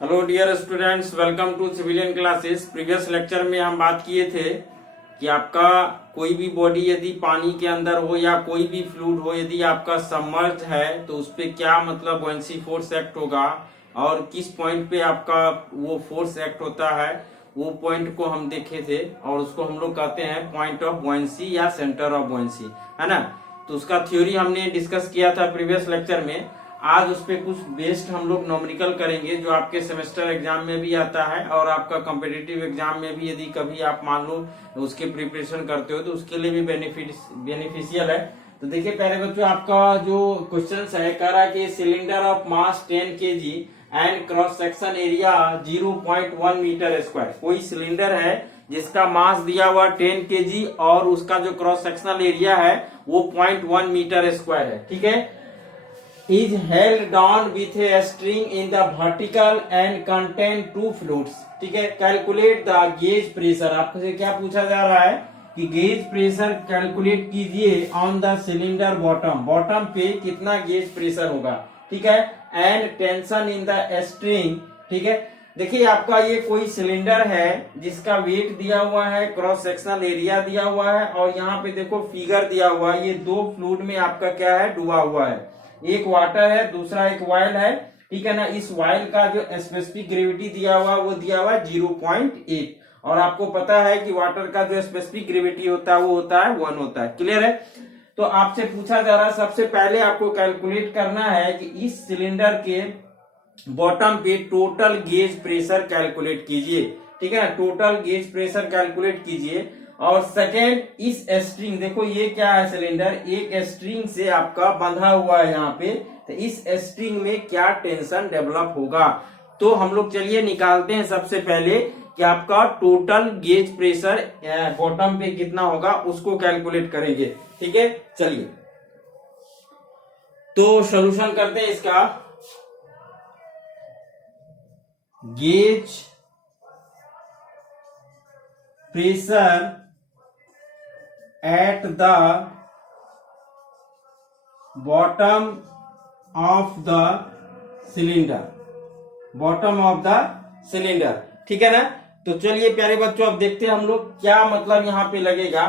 Hello dear students, welcome to civilian classes. Previous lecture में हम बात किए थे कि आपका कोई भी बॉडी यदि पानी के अंदर हो या कोई भी फ्लूइड हो, यदि आपका सबमर्ज है तो उस पे क्या मतलब बुयांसी फोर्स एक्ट होगा और किस पॉइंट पे आपका वो फोर्स एक्ट होता है, वो पॉइंट को हम देखे थे और उसको हम लोग कहते हैं पॉइंट ऑफ बुयांसी या सेंटर ऑफ बुयांसी, है ना। तो उसका थ्योरी हमने डिस्कस किया था प्रीवियस लेक्चर में। आज उस पे कुछ बेस्ड हम लोग न्यूमेरिकल करेंगे जो आपके सेमेस्टर एग्जाम में भी आता है और आपका कॉम्पिटिटिव एग्जाम में भी यदि कभी आप मान लो उसके प्रिपरेशन करते हो तो उसके लिए भी बेनिफिशियल है। तो देखिए पहले बच्चों, आपका जो क्वेश्चन है कह रहा है कि cylinder of mass 10 kg and cross section area 0.1 metre square. कोई सिलेंडर है जिसका मास दिया हुआ 10 kg और उसका जो क्रॉस सेक्शनल एरिया है वो 0.1 मीटर स्क्वायर है, ठीक है। is held down with a string in the vertical and contain two fluids, ठीक है। Calculate the gauge pressure. आपसे क्या पूछा जा रहा है कि गेज प्रेशर कैलकुलेट कीजिए on the cylinder bottom. Bottom पे कितना गेज प्रेशर होगा, ठीक है। And tension in the string, ठीक है। देखिए आपका ये कोई सिलेंडर है जिसका वेट दिया हुआ है, क्रॉस सेक्शनल एरिया दिया हुआ है और यहाँ पे देखो फिगर दिया हुआ है। ये दो फ्लूइड में आपका क्या है, डूबा हुआ है। एक वाटर है, दूसरा एक वायल है, ठीक है ना। इस वायल का जो स्पेसिफिक ग्रेविटी दिया हुआ वो दिया हुआ 0.8 और आपको पता है कि वाटर का जो स्पेसिफिक ग्रेविटी होता है वो होता है 1 होता है। क्लियर है। तो आपसे पूछा जा रहा है, सबसे पहले आपको कैलकुलेट करना है कि इस सिलेंडर के बॉटम पे टोटल गेज प्रेशर कैलकुलेट कीजिए, ठीक है। टोटल गेज प्रेशर कैलकुलेट कीजिए और सेकेंड इस स्ट्रिंग, देखो ये क्या है, सिलेंडर एक स्ट्रिंग से आपका बंधा हुआ है यहाँ पे, तो इस स्ट्रिंग में क्या टेंशन डेवलप होगा। तो हम लोग चलिए निकालते हैं सबसे पहले कि आपका टोटल गेज प्रेशर बॉटम पे कितना होगा उसको कैलकुलेट करेंगे, ठीक है। चलिए तो सॉल्यूशन करते हैं इसका। Gauge pressure at the bottom of the cylinder, bottom of the cylinder, ठीक है ना। तो चलिए प्यारे बच्चों अब देखते हैं हम लोग क्या मतलब यहाँ पे लगेगा।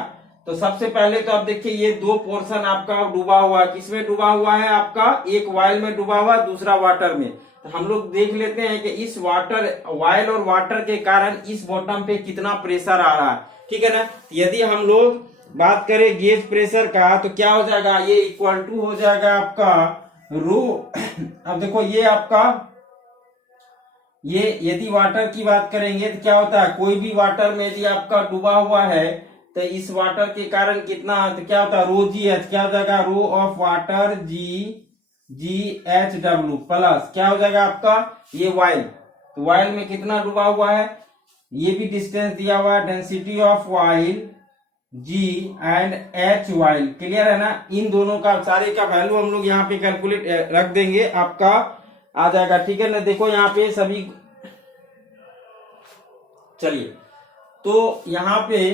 तो सबसे पहले तो आप देखिए ये दो पोर्शन आपका डूबा हुआ है। किसमें डूबा हुआ है आपका, एक वायल में डूबा हुआ, दूसरा वाटर में। तो हम लोग देख लेते हैं कि इस वायल और वाटर के कारण इस बॉटम पे कितना प्रेशर आ रहा है, ठीक है ना। यदि हम लोग बात करें गेज प्रेशर का तो क्या हो जाएगा, ये इक्वल टू हो जाएगा आपका रो। अब देखो ये आपका ये यदि वाटर की बात करेंगे तो क्या होता है, कोई भी वाटर में यदि आपका डूबा हुआ है तो इस वाटर के कारण कितना, तो क्या होता है रो जी एच, क्या हो जाएगा rho of water g h डब्ल्यू प्लस क्या हो जाएगा आपका ये वायल। तो वायल में कितना डूबा हुआ है, ये भी डिस्टेंस दिया हुआ है, density of oil g and h oil. Clear है ना। इन दोनों का सारे का वैल्यू हम लोग यहाँ पे कैलकुलेट रख देंगे, आपका आ जाएगा, ठीक है ना। देखो यहाँ पे सभी, चलिए तो यहाँ पे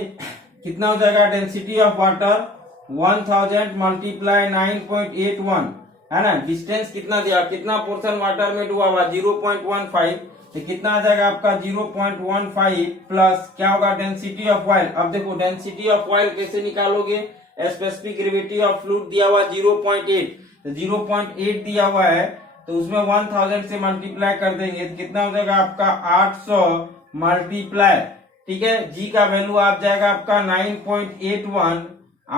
कितना हो जाएगा, डेंसिटी ऑफ वाटर 1000 मल्टीप्लाई 9.81, है ना। डिस्टेंस कितना दिया, कितना पोर्शन वाटर में डूबा हुआ 0.15, तो कितना आ जाएगा आपका 0.15 प्लस क्या होगा डेंसिटी ऑफ ऑयल। अब देखो डेंसिटी ऑफ ऑयल कैसे निकालोगे, स्पेसिफिक ग्रेविटी ऑफ फ्लूइड दिया हुआ 0.8, तो 0.8 दिया हुआ है तो उसमें 1000 से मल्टीप्लाई कर देंगे तो कितना हो जाएगा आपका 800 मल्टीप्लाई, ठीक है। जी का वैल्यू आ जाएगा आपका 9.81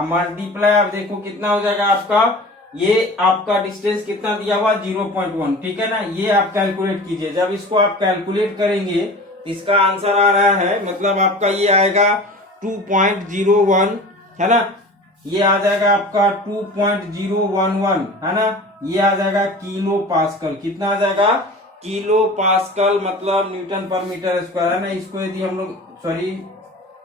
मल्टीप्लाई, आप देखो कितना हो जाएगा आपका, ये आपका डिस्टेंस कितना दिया हुआ 0.1, ठीक है ना। ये आप कैलकुलेट कीजिए। जब इसको आप कैलकुलेट करेंगे तो इसका आंसर आ रहा है, मतलब आपका ये आएगा 2.01, है ना। ये आ जाएगा आपका 2.011, है ना। ये आ जाएगा किलो पास्कल। कितना आ जाएगा, किलो पास्कल, मतलब न्यूटन पर मीटर स्क्वायर, है ना। इसको यदि हम लोग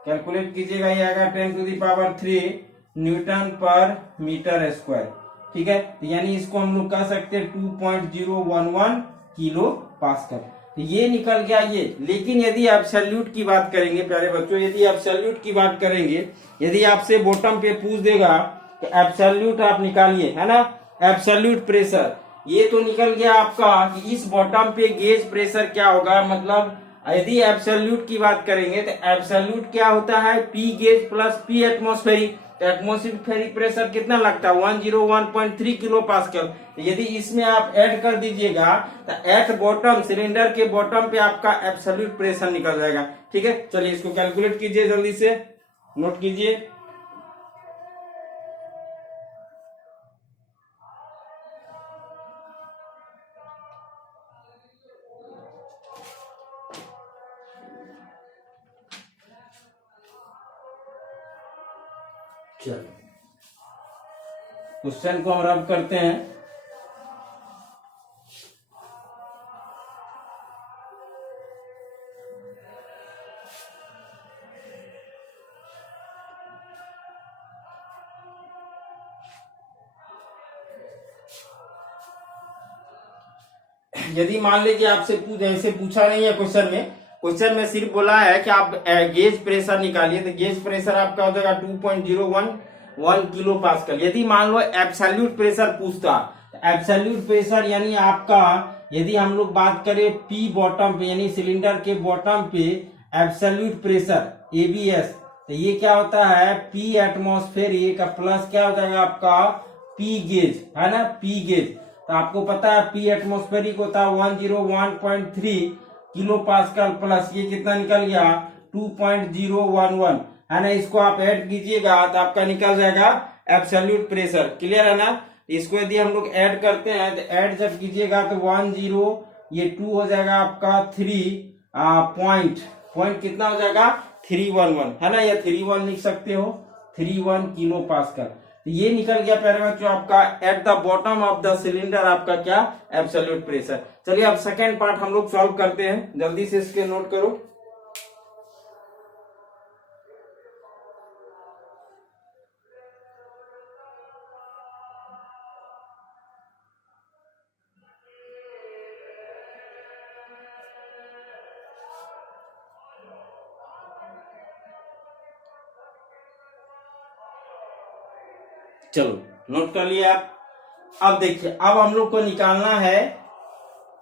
कैलकुलेट कीजिएगा ये आएगा 10⁻³ न्यूटन पर मीटर स्क्वायर, ठीक है। तो यानी इसको हम लोग कह सकते हैं 2.011 किलो पास्कल। तो ये निकल गया ये। लेकिन यदि एब्सोल्यूट की बात करेंगे प्यारे बच्चों, यदि एब्सोल्यूट की बात करेंगे, यदि आपसे बॉटम पे पूछ देगा तो एब्सोल्यूट आप निकालिए, है ना। एब्सोल्यूट प्रेशर ये तो निकल गया आपका कि इस बॉटम पे गेज प्रेशर क्या होगा, मतलब यदि एब्सोल्यूट की बात करेंगे तो एब्सोल्यूट क्या होता है, P gauge plus P atmospheric. तो एटमॉस्फेरिक प्रेशर कितना लगता है 101.3 किलो पास्कल। तो यदि इसमें आप ऐड कर दीजिएगा तो एट बॉटम, सिलेंडर के बॉटम पे आपका एब्सोल्यूट प्रेशर निकल जाएगा। ठीक है, चलिए इसको कैलकुलेट कीजिए, जल्दी से नोट कीजिए। चलो क्वेश्चन को हम रब करते हैं। यदि मान लीजिए आपसे ऐसे पूछा नहीं है क्वेश्चन में सिर्फ बोला है कि आप गेज प्रेशर निकालिए, तो गेज प्रेशर आपका हो जाएगा 2.011 किलो पास्कल। यदि मान लो एब्सोल्यूट प्रेशर पूछता, एब्सोल्यूट प्रेशर यानी आपका, यदि हम लोग बात करें पी बॉटम पे यानी सिलेंडर के बॉटम पे एब्सोल्यूट प्रेशर एबीएस, तो ये क्या होता है पी एटमॉस्फेरिक प्लस क्या हो जाएगा आपका पी गेज, है ना, पी गेज। तो आपको पता है पी एटमॉस्फेरिक होता है 101.3 किलो पास्कल प्लस ये कितना निकल गया 2.011, है ना। इसको आप ऐड कीजिएगा तो आपका निकल जाएगा एब्सोल्यूट प्रेशर। क्लियर है ना। इसको यदि हम लोग ऐड करते हैं तो ऐड जब कीजिएगा तो 10 ये 2 हो जाएगा आपका 3 पॉइंट कितना हो जाएगा 311, है ना, या 31 लिख सकते हो, 31 किलो पास्कल। तो ये निकल गया प्यारे बच्चों आपका at the bottom of the cylinder आपका क्या एब्सोल्यूट प्रेशर। चलिए अब सेकेंड पार्ट हम लोग सॉल्व करते हैं, जल्दी से इसके नोट करो। चलो नोट कर लिया आप। अब देखिए, अब हम लोग को निकालना है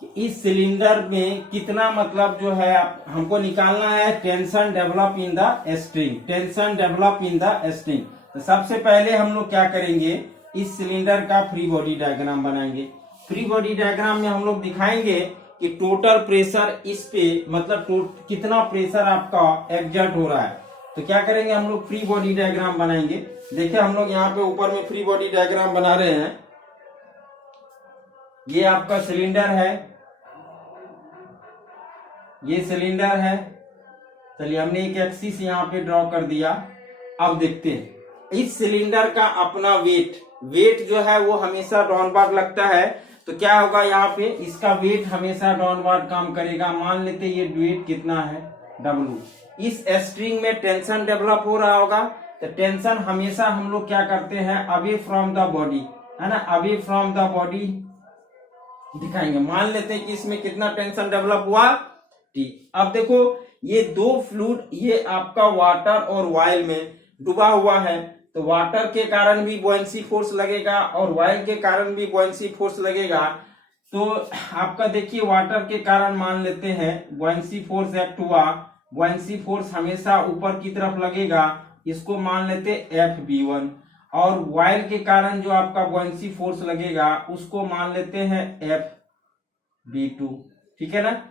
कि इस सिलेंडर में कितना, मतलब जो है हमको निकालना है tension develop in the string, tension develop in the string. तो सबसे पहले हम लोग क्या करेंगे, इस सिलेंडर का फ्री बॉडी डायग्राम बनाएंगे। फ्री बॉडी डायग्राम में हम लोग दिखाएंगे कि टोटल प्रेशर इस पे, मतलब कितना प्रेशर आपका एग्जर्ट हो रहा है। तो क्या करेंगे हम लोग फ्री बॉडी डायग्राम बनाएंगे। देखिए हम लोग यहाँ पे ऊपर में फ्री बॉडी डायग्राम बना रहे हैं। ये आपका सिलेंडर है, ये सिलेंडर है। चलिए हमने एक एक्सिस यहाँ पे ड्रॉ कर दिया। अब देखते हैं इस सिलेंडर का अपना वेट जो है वो हमेशा डाउनवर्ड लगता है। तो क्या होगा यहाँ पे, इसका वेट हमेशा डाउनवर्ड काम करेगा। मान लेते ये वेट कितना है W। इस स्ट्रिंग में टेंशन डेवलप हो रहा होगा, तो टेंशन हमेशा हम लोग क्या करते हैं अवे फ्रॉम द बॉडी, है ना, अवे फ्रॉम द बॉडी दिखाएंगे। मान लेते हैं कि इसमें कितना टेंशन डेवलप हुआ T। अब देखो ये दो फ्लूइड, ये आपका वाटर और ऑयल में डूबा हुआ है, तो वाटर के कारण भी बॉयंसी फोर्स लगेगा और ऑयल के कारण भी बॉयंसी फोर्स लगेगा। तो आपका देखिए वाटर के कारण मान लेते हैं बॉयंसी फोर्स एक्ट हुआ, बॉयंसी फोर्स हमेशा ऊपर की तरफ लगेगा, इसको मान लेते FB1। और ऑयल के कारण जो आपका बॉयंसी फोर्स लगेगा उसको मान लेते हैं FB2। ठीक है ना,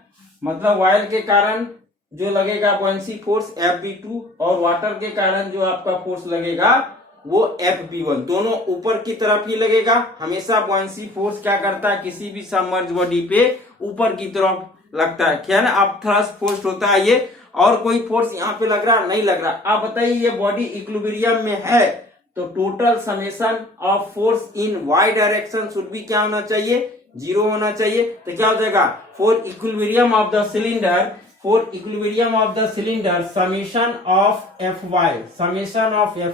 मतलब ऑयल के कारण जो लगेगा बॉयंसी फोर्स FB2 और वाटर के कारण जो आपका फोर्स लगेगा वो FB1। दोनों ऊपर की तरफ ही लगेगा। हमेशा बॉयंसी फोर्स क्या करता है, किसी भी सबमर्ज बॉडी पे ऊपर की तरफ लगता है, क्या है ना। अब थ्रस्ट फोर्स होता है ये, और कोई फोर्स यहाँ पे लग रहा नहीं लग रहा। आप बताइए ये बॉडी इक्विलिब्रियम में है, तो total summation of force in Y direction should भी क्या होना चाहिए 0 होना चाहिए। तो क्या हो जाएगा for equilibrium of the cylinder, for equilibrium of the cylinder summation of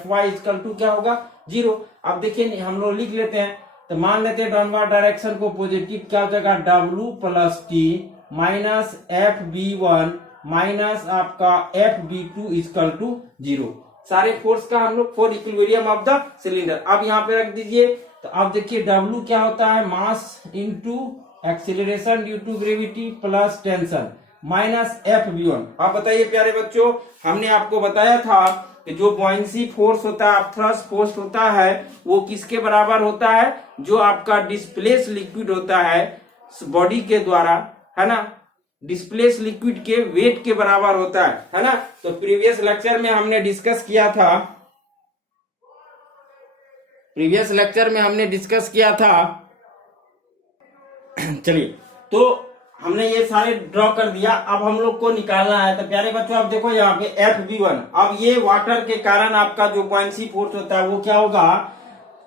Fy equal to क्या होगा 0। अब देखिए हम लोग लिख लेते हैं, तो मान लेते हैं डाउनवर्ड डायरेक्शन को पॉजिटिव, क्या हो जाएगा W plus T minus FB1 minus आपका FB2 इक्वल टू 0। सारे फोर्स का हम लोग for equilibrium of the cylinder. अब यहाँ पे रख दीजिए तो अब देखिए W क्या होता है, mass into acceleration due to gravity plus tension minus FV1। आप बताइए प्यारे बच्चों, हमने आपको बताया था कि जो बॉयंसी फोर्स होता है, थ्रस्ट फोर्स होता है, वो किसके बराबर होता है, जो आपका डिस्प्लेस लिक्विड होता है बॉडी के द्वारा, है ना, डिस्प्लेस लिक्विड के वेट के बराबर होता है ना। तो प्रीवियस लेक्चर में हमने डिस्कस किया था, चलिए, तो हमने ये सारे ड्रॉ कर दिया। अब हम लोग को निकालना है। तो प्यारे बच्चों आप देखो यहाँ पे FV1, अब ये वाटर के कारण आपका जो बॉयंसी फोर्स होता है वो क्या होगा,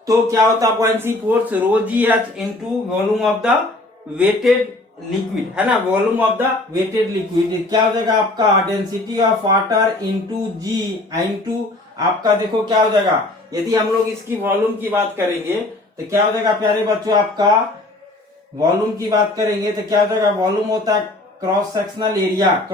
तो क्या होता है buoyancy force, ρgh into volume of the wetted liquid, है ना, volume of the wetted liquid क्या हो जाएगा आपका, density of water into g into आपका देखो क्या हो जाएगा, यदि हम लोग इसकी वॉल्यूम की बात करेंगे तो क्या हो जाएगा प्यारे बच्चों, आपका वॉल्यूम की बात करेंगे तो क्या हो जाएगा, वॉल्यूम होता है cross sectional area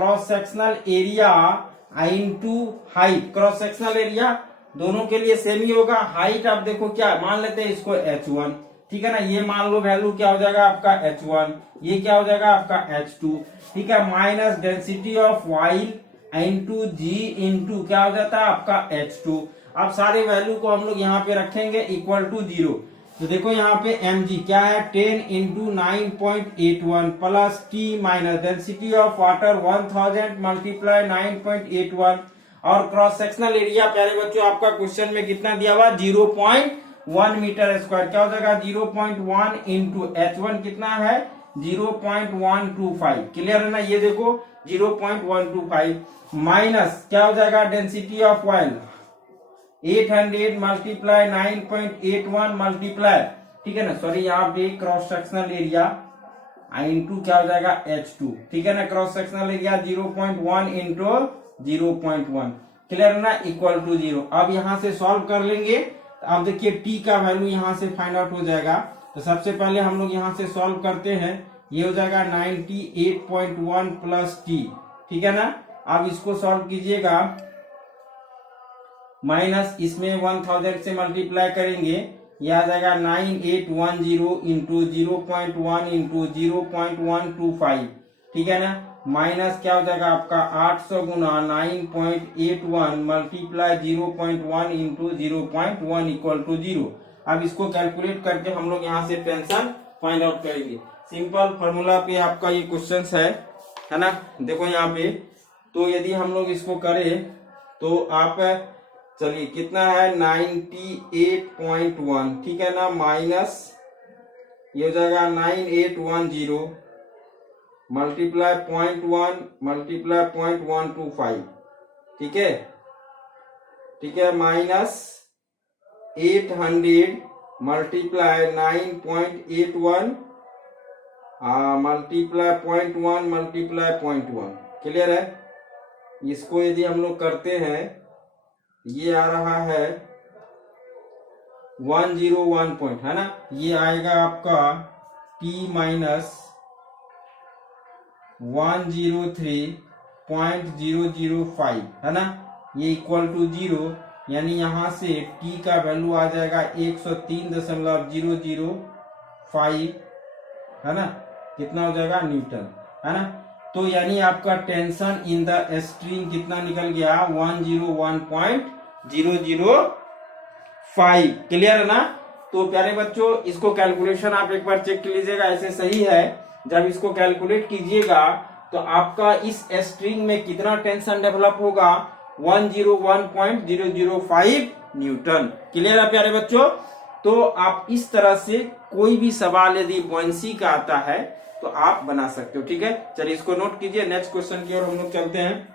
into height. Cross sectional area दोनों के लिए सेम ही होगा। हाइट आप देखो क्या मान लेते हैं इसको H1, ठीक है ना, ये मान लो वैल्यू क्या हो जाएगा आपका H1, ये क्या हो जाएगा आपका H2, ठीक है, minus density of oil into g into क्या हो जाता है आपका H2। अब सारे वैल्यू को हम लोग यहाँ पे रखेंगे इक्वल टू 0। तो देखो यहाँ पे mg क्या है, 10 into 9.81 plus t minus density of water 1000 multiply 9.81 और क्रॉस सेक्शनल एरिया प्यारे बच्चों आपका क्वेश्चन में कितना दिया हुआ, 0.1 मीटर स्क्वायर। क्या हो जाएगा 0.1 इंटू H1 कितना है 0.125। क्लियर है ना, ये देखो 0.125 माइनस क्या हो जाएगा density of oil 800 multiply 9.81 multiply, ठीक है ना, सॉरी यहाँ पे क्रॉस सेक्शनल एरिया इंटू क्या हो जाएगा H2, ठीक है ना, cross sectional area 0.1 into 0.1। Clear है ना, इक्वल टू 0। अब यहाँ से सॉल्व कर लेंगे। अब देखिए t का वैल्यू यहाँ से फाइंड आउट हो जाएगा। तो सबसे पहले हम लोग यहाँ से सॉल्व करते हैं, ये हो जाएगा 98.1 प्लस t, ठीक है ना। अब इसको सॉल्व कीजिएगा, माइनस इसमें 1000 से मल्टीप्लाई करेंगे, यह आ जाएगा 9810 इंटू 0.1 इंटू 0.125, ठीक है ना, माइनस क्या हो जाएगा आपका 800 गुना 9.81 मल्टीप्लाई 0.1 इंटू 0.1 इक्वल टू 0। अब इसको कैलकुलेट करके हम लोग यहाँ से टेंशन फाइंड आउट करेंगे। सिंपल फॉर्मूला पे आपका ये क्वेश्चन है ना, देखो यहाँ पे। तो यदि हम लोग इसको करें तो आप चलिए कितना है 98.1, ठीक है ना, माइनस ये हो जाएगा 9810 मल्टीप्लाई 0.1 मल्टीप्लाई 0.125, ठीक है, minus 800 multiply 9.81 multiply 0.1 multiply 0.1। Clear है। इसको यदि हम लोग करते हैं, ये आ रहा है 101 पॉइंट, है ना, ये आएगा आपका t माइनस 103.005, है ना, ये इक्वल टू 0, यानी यहां से t का वैल्यू आ जाएगा 103.005, है ना, कितना हो जाएगा न्यूटन, है ना। तो यानी आपका टेंशन इन द स्ट्रिंग कितना निकल गया 101.005। क्लियर है ना। तो प्यारे बच्चों इसको कैलकुलेशन आप एक बार चेक कर लीजिएगा, ऐसे सही है। जब इसको कैलकुलेट कीजिएगा तो आपका इस स्ट्रिंग में कितना टेंशन डेवलप होगा 101.005 न्यूटन। क्लियर है प्यारे बच्चों। तो आप इस तरह से कोई भी सवाल यदि बुयांसी का आता है तो आप बना सकते हो। ठीक है, चलिए इसको नोट कीजिए। नेक्स्ट क्वेश्चन की ओर हम लोग चलते हैं।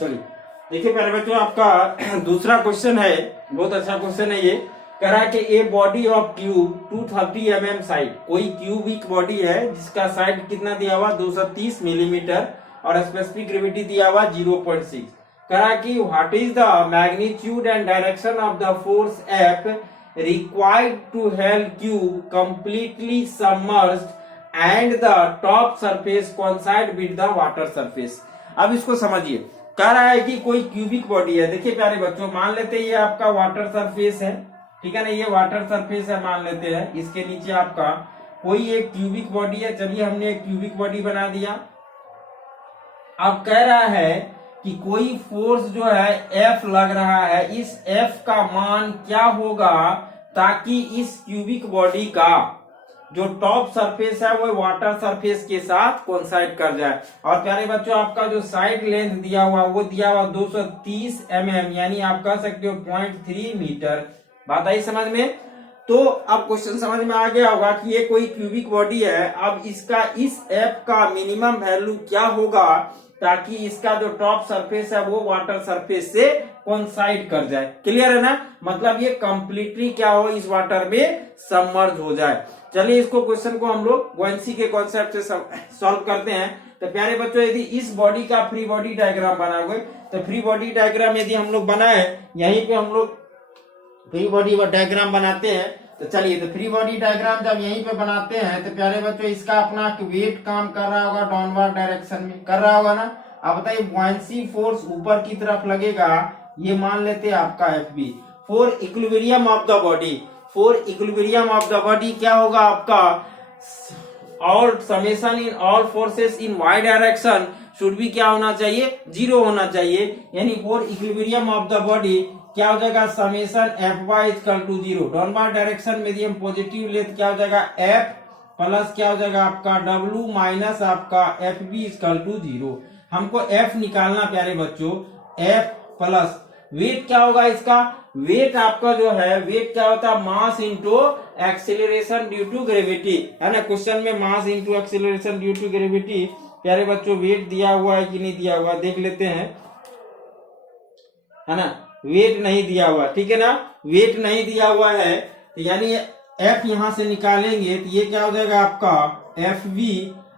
चलिए देखिए प्यारे बच्चों, आपका दूसरा क्वेश्चन है, बहुत अच्छा क्वेश्चन है। ये कह रहा है कि a body of tube 230 mm side, कोई क्यूबिक बॉडी है जिसका साइड कितना दिया हुआ 230 मिलीमीटर और स्पेसिफिक ग्रेविटी दिया हुआ 0.6। कह रहा है कि what is the magnitude and direction of the force F required to help cube completely submerged and the top surface coincide with the water surface. अब इसको समझिए, कह रहा है कि कोई क्यूबिक बॉडी है। देखिए प्यारे बच्चों, मान लेते हैं ये आपका वाटर सरफेस है, ठीक है ना, ये वाटर सरफेस है मान लेते हैं। इसके नीचे आपका कोई एक क्यूबिक बॉडी है। चलिए हमने एक क्यूबिक बॉडी बना दिया। अब कह रहा है कि कोई फोर्स जो है F लग रहा है, इस F का मान क्या होगा ताकि इस क्यूबिक बॉडी का जो टॉप सरफेस है वो वाटर सरफेस के साथ कोइंसाइड कर जाए। और प्यारे बच्चों, आपका जो साइड लेंथ दिया हुआ वो दिया हुआ 230 mm, यानी आप कह सकते हो 0.3 मीटर। बात आई समझ में? तो अब क्वेश्चन समझ में आ गया होगा कि ये कोई क्यूबिक बॉडी है। अब इसका इस एफ का मिनिमम वैल्यू क्या होगा ताकि इसका जो टॉप सरफेस है वो वाटर सरफेस से कोइंसाइड कर जाए। क्लियर है ना? मतलब ये कंप्लीटली क्या हो, इस वाटर में सबमर्ज हो जाए। चलिए इसको क्वेश्चन को हम लोग बुयांसी के कॉन्सेप्ट से सॉल्व करते हैं। तो प्यारे बच्चों, यदि इस बॉडी का फ्री बॉडी डायग्राम बनाओगे तो फ्री बॉडी डायग्राम यदि हम लोग बनाए, यहीं पे हम लोग फ्री बॉडी डायग्राम बनाते हैं। तो चलिए, तो फ्री बॉडी डायग्राम जब यहीं पे बनाते हैं तो प्यारे बच्चों इसका अपना वेट काम कर रहा होगा डाउनवर्ड डायरेक्शन में, कर रहा होगा ना। अब बताइए बुयांसी फोर्स ऊपर की तरफ लगेगा, ये मान लेते हैं आपका Fb। For equilibrium of the body, for equilibrium of the body क्या होगा आपका, all summation in all forces in Y direction should भी क्या होना चाहिए, 0 होना चाहिए। यानी for equilibrium of the body क्या हो जाएगा, summation Fy equal to 0। Downward direction में यदि हम पॉजिटिव लेते क्या हो जाएगा, F प्लस क्या हो जाएगा आपका W माइनस आपका Fb इक्वल टू 0। हमको F निकालना प्यारे बच्चों, F प्लस वेट क्या होगा इसका, वेट आपका जो है वेट क्या होता है, mass into acceleration due to gravity, है ना। क्वेश्चन में mass into acceleration due to gravity प्यारे बच्चों वेट दिया हुआ है कि नहीं दिया हुआ, देख लेते हैं, है ना। वेट नहीं दिया हुआ, ठीक है ना, वेट नहीं दिया हुआ है। तो यानी F यहां से निकालेंगे तो ये क्या हो जाएगा आपका Fv,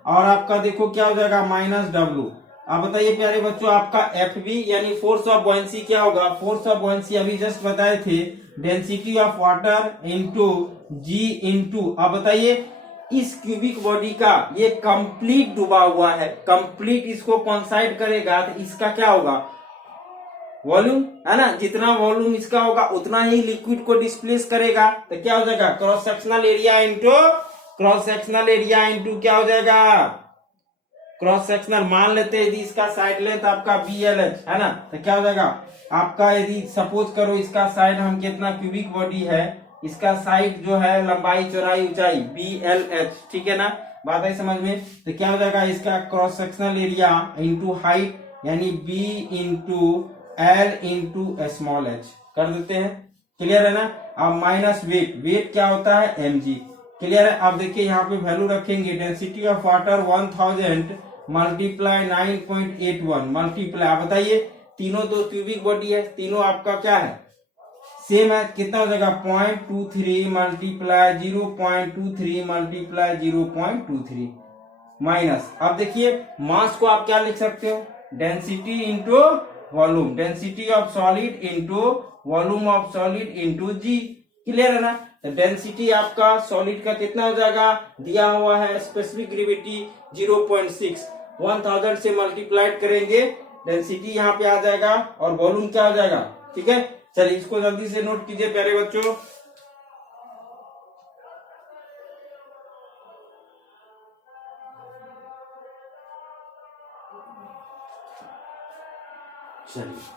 और आपका देखो क्या हो जाएगा माइनस W। अब बताइए प्यारे बच्चों, आपका Fv यानी फोर्स ऑफ बुयांसी क्या होगा, फोर्स ऑफ बुयांसी अभी जस्ट बताए थे, density of water into G into, अब बताइए इस क्यूबिक बॉडी का ये कंप्लीट डूबा हुआ है, कंप्लीट इसको कोइंसाइड करेगा तो इसका क्या होगा, वॉल्यूम, है ना। जितना वॉल्यूम इसका होगा उतना ही लिक्विड को डिस्प्लेस करेगा। तो क्या हो जाएगा, cross sectional area into cross sectional area into क्या हो जाएगा, क्रॉस सेक्शनल। मान लेते हैं यदि इसका साइड लेंथ आपका BLH है ना, तो क्या हो जाएगा आपका, यदि सपोज करो इसका साइड हम कितना क्यूबिक बॉडी है, इसका साइड जो है लंबाई चौड़ाई ऊंचाई BLH, ठीक है ना, बात है समझ में। तो क्या हो जाएगा इसका cross sectional area into height यानी B into L into small h कर देते हैं। क्लियर है ना। अब माइनस वेट, वेट क्या होता है mg। क्लियर है। अब देखिए यहाँ पे वैल्यू रखेंगे, density of water 1000 multiply 9.81 multiply, बताइए तीनों तो क्यूबिक बॉडी है, तीनों आपका क्या है, सेम है। कितना हो जाएगा 0.23 मल्टीप्लाई 0.23 मल्टीप्लाई 0.23 माइनस। अब देखिए मास को आप क्या लिख सकते हो, density into volume, density of solid into volume of solid into G। Clear है ना। तो डेंसिटी आपका सॉलिड का कितना हो जाएगा, दिया हुआ है स्पेसिफिक ग्रेविटी 0.6, 1000 से मल्टीप्लाइड करेंगे डेंसिटी यहाँ पे आ जाएगा और वॉल्यूम क्या हो जाएगा, ठीक है। चलिए इसको जल्दी से नोट कीजिए प्यारे बच्चों। चलिए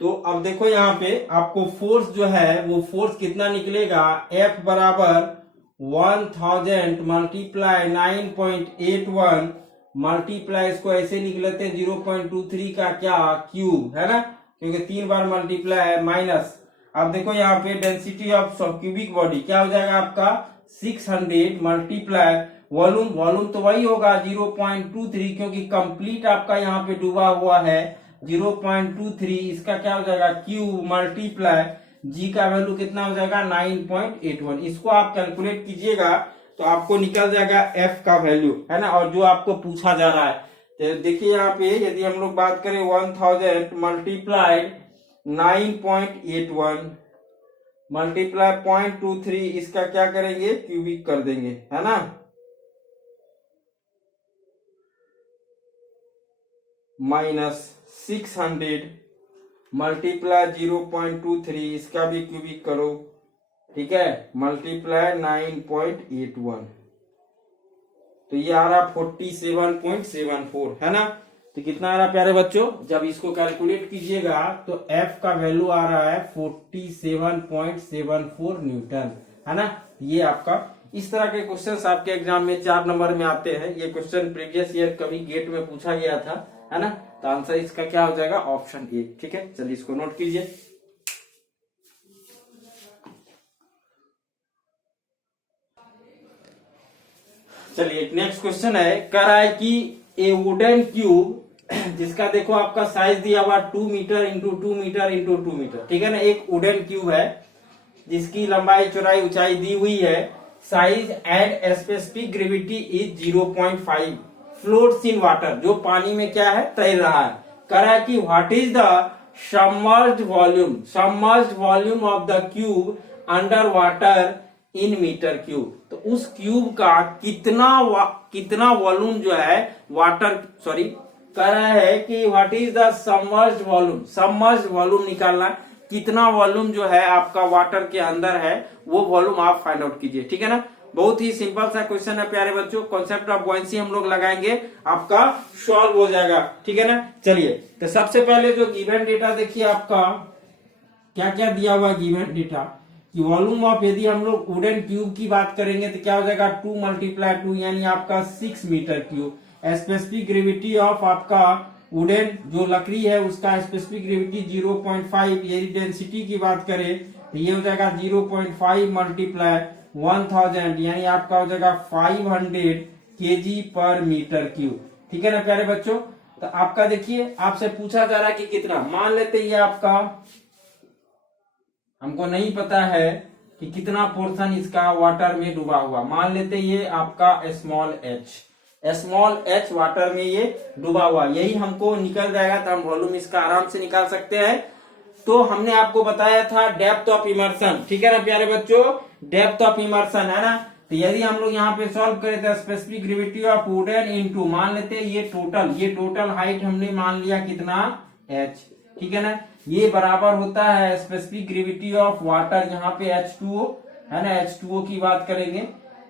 तो अब देखो यहाँ पे आपको फोर्स जो है वो फोर्स कितना निकलेगा, F बराबर 1000 मल्टीप्लाई 9.81 मल्टीप्लाई, इसको ऐसे लिख लेते हैं 0.23 का क्या क्यूब, है ना, क्योंकि 3 बार मल्टीप्लाई है, माइनस। अब देखो यहाँ पे डेंसिटी ऑफ क्यूबिक बॉडी क्या हो जाएगा आपका 600 मल्टीप्लाई वॉल्यूम, वॉल्यूम तो वही होगा 0.23 क्योंकि कंप्लीट आपका यहाँ पे डूबा हुआ है 0.23, इसका क्या हो जाएगा क्यूब मल्टीप्लाई G का वैल्यू कितना हो जाएगा 9.81। इसको आप कैलकुलेट कीजिएगा तो आपको निकल जाएगा F का वैल्यू, है ना, और जो आपको पूछा जा रहा है। तो देखिए यहाँ पे यदि हम लोग बात करें 1000 मल्टीप्लाइड 9.81 मल्टीप्लाई 0.23, इसका क्या करेंगे, क्यूबिक कर देंगे, है ना। माइनस 600 मल्टीप्लाई 0.23, इसका भी क्यूबिक करो, ठीक है, मल्टीप्लाई 9.81, तो ये आ रहा 47.74, है ना। तो कितना आ रहा प्यारे बच्चों, जब इसको कैलकुलेट कीजिएगा तो F का वैल्यू आ रहा है 47.74 न्यूटन, है ना। ये आपका इस तरह के क्वेश्चंस आपके एग्जाम में 4 नंबर में आते हैं। ये क्वेश्चन प्रीवियस ईयर कभी गेट में पूछा गया था, है ना। तो आंसर इसका क्या हो जाएगा, ऑप्शन ए, ठीक है। चलिए इसको नोट कीजिए। चलिए नेक्स्ट क्वेश्चन है, कह रहा है कि ए वुडन क्यूब जिसका देखो आपका साइज दिया हुआ 2 metre into 2 metre into 2 metre, ठीक है ना। एक वुडन क्यूब है जिसकी लंबाई चौड़ाई ऊंचाई दी हुई है, size and specific gravity is 0.5, floats in water, जो पानी में क्या है, तैर रहा है। कह रहा है कि what is the submerged volume of the cube under water in metre cube. तो उस क्यूब का कितना वॉल्यूम जो है वाटर, सॉरी, कह रहा है कि what is the submerged volume निकालना, कितना वॉल्यूम जो है आपका वाटर के अंदर है वो वॉल्यूम आप फाइंड आउट कीजिए, ठीक है ना। बहुत ही सिंपल सा क्वेश्चन है प्यारे बच्चों, कॉन्सेप्ट ऑफ बुयांसी हम लोग लगाएंगे, आपका सॉल्व हो जाएगा, ठीक है ना। चलिए तो सबसे पहले जो गिवन डेटा देखिए आपका क्या क्या दिया हुआ गिवन डेटा कि वॉल्यूम ऑफ, यदि हम लोग वुडन क्यूब की बात करेंगे तो क्या हो जाएगा 2 मल्टीप्लाई 2 यानी आपका 6 metre cube. Specific gravity of आपका वुडन जो लकड़ी है उसका स्पेसिफिक ग्रेविटी 0.5, यदि डेंसिटी की बात करें तो ये हो जाएगा 0.5 मल्टीप्लाई 1000 यानी आपका हो जाएगा 500 केजी पर मीटर क्यूब, ठीक है ना प्यारे बच्चों। तो आपका देखिए आपसे पूछा जा रहा है कि कितना, मान लेते ये आपका, हमको नहीं पता है कि कितना पोर्शन इसका वाटर में डूबा हुआ, मान लेते ये आपका स्मॉल एच वाटर में ये डूबा हुआ, यही हमको निकल जाएगा तो हम वॉल्यूम इसका आराम से निकाल सकते हैं। तो हमने आपको बताया था डेप्थ ऑफ इमर्शन, ठीक है ना प्यारे बच्चों, डेप्थ ऑफ इमर्शन, है ना। तो यदि हम लोग यहाँ पे सॉल्व करें तो specific gravity of wooden into, मान लेते हैं ये टोटल हाइट हमने मान लिया कितना, h, ठीक है ना। ये बराबर होता है स्पेसिफिक ग्रेविटी ऑफ वाटर, यहाँ पे H2O है ना, H2O की बात करेंगे,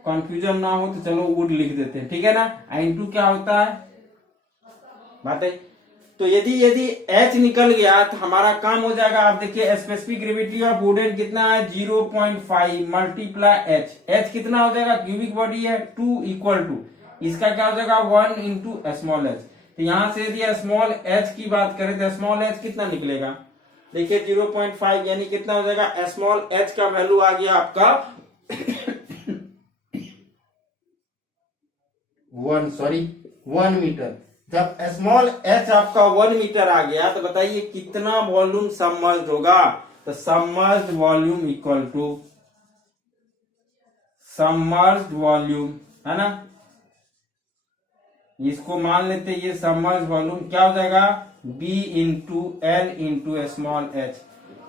कंफ्यूजन ना हो तो चलो वुड लिख देते हैं, ठीक है ना। इनटू क्या होता है बात है। तो यदि H निकल गया तो हमारा काम हो जाएगा। आप देखिए स्पेसिफिक ग्रेविटी ऑफ वुडन कितना है 0.5 मल्टीप्लाई H कितना हो जाएगा, क्यूबिक बॉडी है 2 इक्वल टू, इसका क्या हो जाएगा 1 इंटू स्मॉल h। तो यहां से यदि स्मॉल h की बात करें तो स्मॉल h कितना निकलेगा, देखिए 0.5 यानी कितना हो जाएगा, स्मॉल h का वैल्यू आ गया आपका 1 मीटर। जब स्मॉल h आपका 1 मीटर आ गया तो बताइए कितना वॉल्यूम सबमर्ज्ड होगा। तो submerged volume equal to submerged volume, है ना, इसको मान लेते ये सबमर्ज्ड वॉल्यूम क्या हो जाएगा B into L into small h।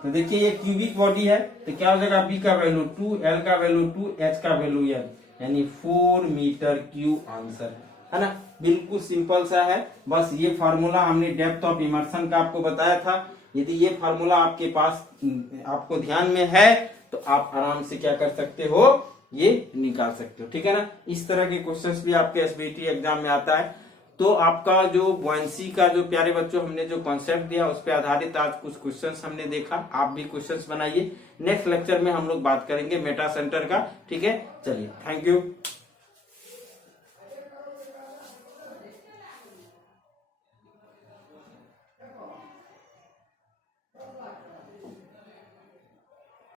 तो देखिए ये क्यूबिक बॉडी है तो क्या हो जाएगा B का वैल्यू 2, L का वैल्यू 2, H का वैल्यू L, यानी 4 मीटर क्यूब आंसर, है ना। बिल्कुल सिंपल सा है, बस ये फार्मूला हमने डेप्थ ऑफ इमर्शन का आपको बताया था। यदि ये फार्मूला आपके पास आपको ध्यान में है तो आप आराम से क्या कर सकते हो, ये निकाल सकते हो, ठीक है ना। इस तरह के क्वेश्चंस भी आपके एसबीटी एग्जाम में आता है। तो आपका जो बुयांसी का जो प्यारे बच्चों हमने जो कॉन्सेप्ट दिया उस पर आधारित आज कुछ क्वेश्चंस हमने देखा, आप भी क्वेश्चंस बनाइए। नेक्स्ट लेक्चर में हम लोग बात करेंगे मेटा सेंटर का, ठीक है। चलिए थैंक यू।